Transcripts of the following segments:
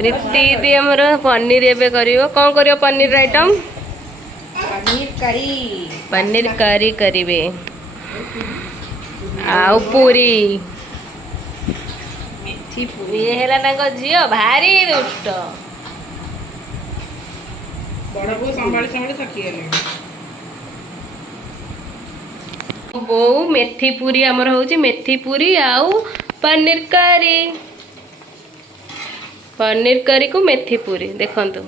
प्रीति दी हमर पनीर एबे करियो कौन करियो पनीर आइटम पनीर करी करिवे आउ पूरी ये हेला तांको झियो भारी दुष्ट बड़ बो संभाली संभाली थकी गेले बो मेथी पूरी हमर होची मेथी पूरी आउ पनीर करी को मेथी पूरी देखंतु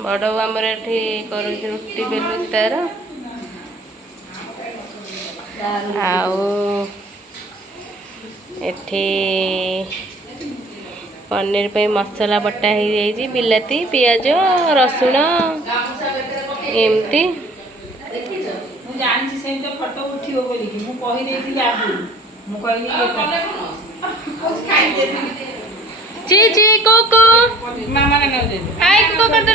बड़ आमर एठी करू रुटी बेलु तार आउ एठी पनीर पे मसला बटा हो जाइए बिलाती पियाज रसुण एमती जानि से तो फोटो उठियो बोली कि मु कहि देथि आगु मु कहली ची ची कोको मामा ने दे हाय कोको कर दो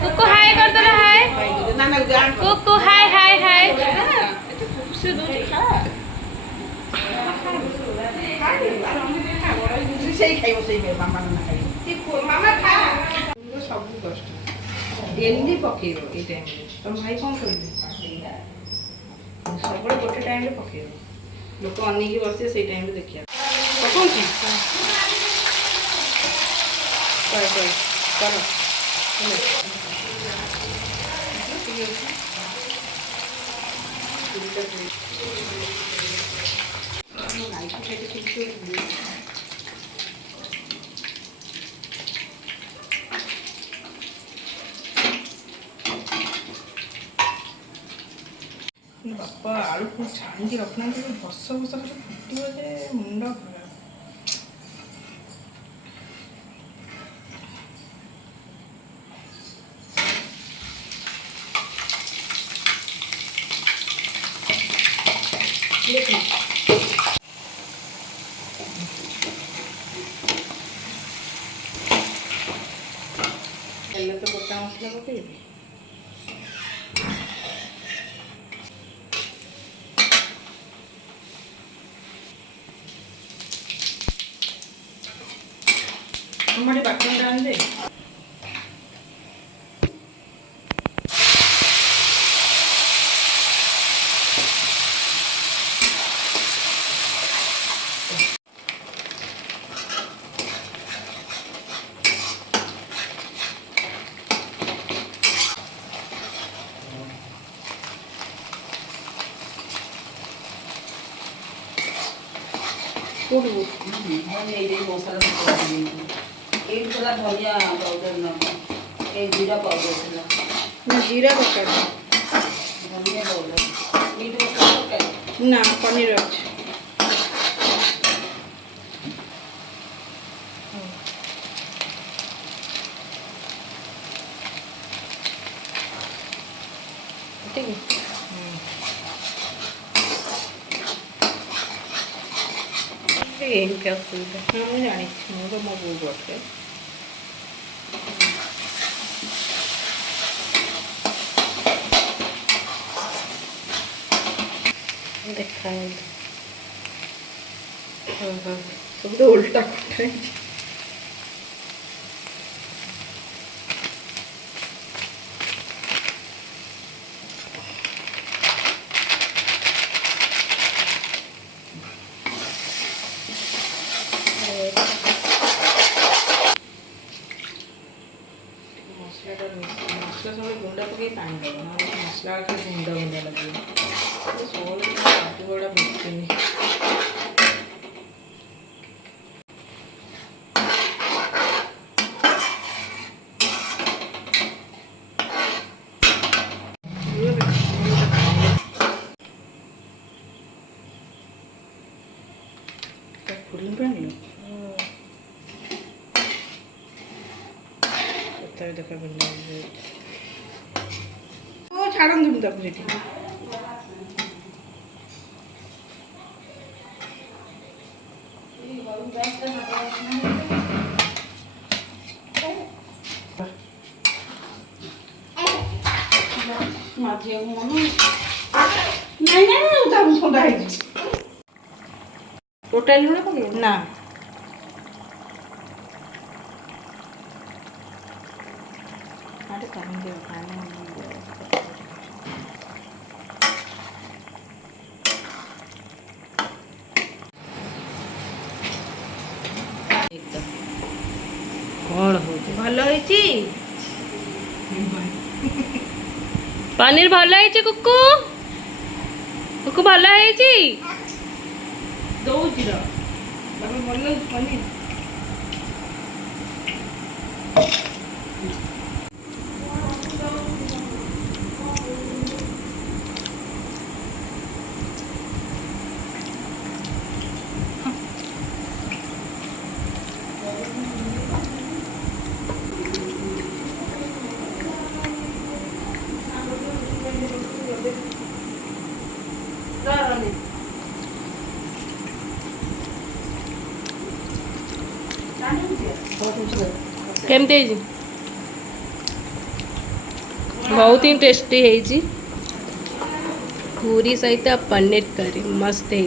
कोको हाय कर दो हाय नाना जान कोको हाय हाय हाय से दूध खा से खाइबो से मामा ना खाइ मामा खा सब कष्ट एंडी पकेइबो ए टाइम तुम भाई कौन करिले सब गोटे टाइम रे पकेइबो लोक अन्नी की बसे से टाइम रे देखिया कौन की कर चलो बापा आलू को छाणी के रखना तो भस भस फुटियो जे मुंड तो गोटा मसला पकेबी हमारे बाटन डाल दे एक थोड़ा धनिया पाउडर ना एक जीरा पाउडर ना जीरा पकाड़ धनिया पाउडर मीट मसाला पकाड़ ना पनीर अछि ठीक है क्या सुविधा हाँ मुझे जानी मु तो मो बो करते देखा सब तो उल्टा पड़ता है मसला सब गुंडा पकई पानी दब ना मसला के गुंडा गुंडा लगे सोल बड़ा मिक्सिंग देखा छाड़ तक ମାଜିବାକୁ ମନ ନାଇଁ ନାଇଁ ତା ଥଣ୍ଡା ହେଇଛି। ଟୋଟାଲି ଲୁଣ ପକେଇବ ନା ପାଣି ଦିଅ ପାଣି କଣ ହଉଛି? ଭଲ ହେଇଛି। ପନିର ଭଲ ହେଇଛି କୁକୁ? କୁକୁ ଭଲ ହେଇଛି? ଦଉଛି ର ବାବା ଭଲ ଲାଗୁଛି ପନିର। କେମିତି ହେଇଛି? ବହୁତ ହିଁ ଟେଷ୍ଟି ହେଇଛି। पूरी सहित पनीर करी मस्त है।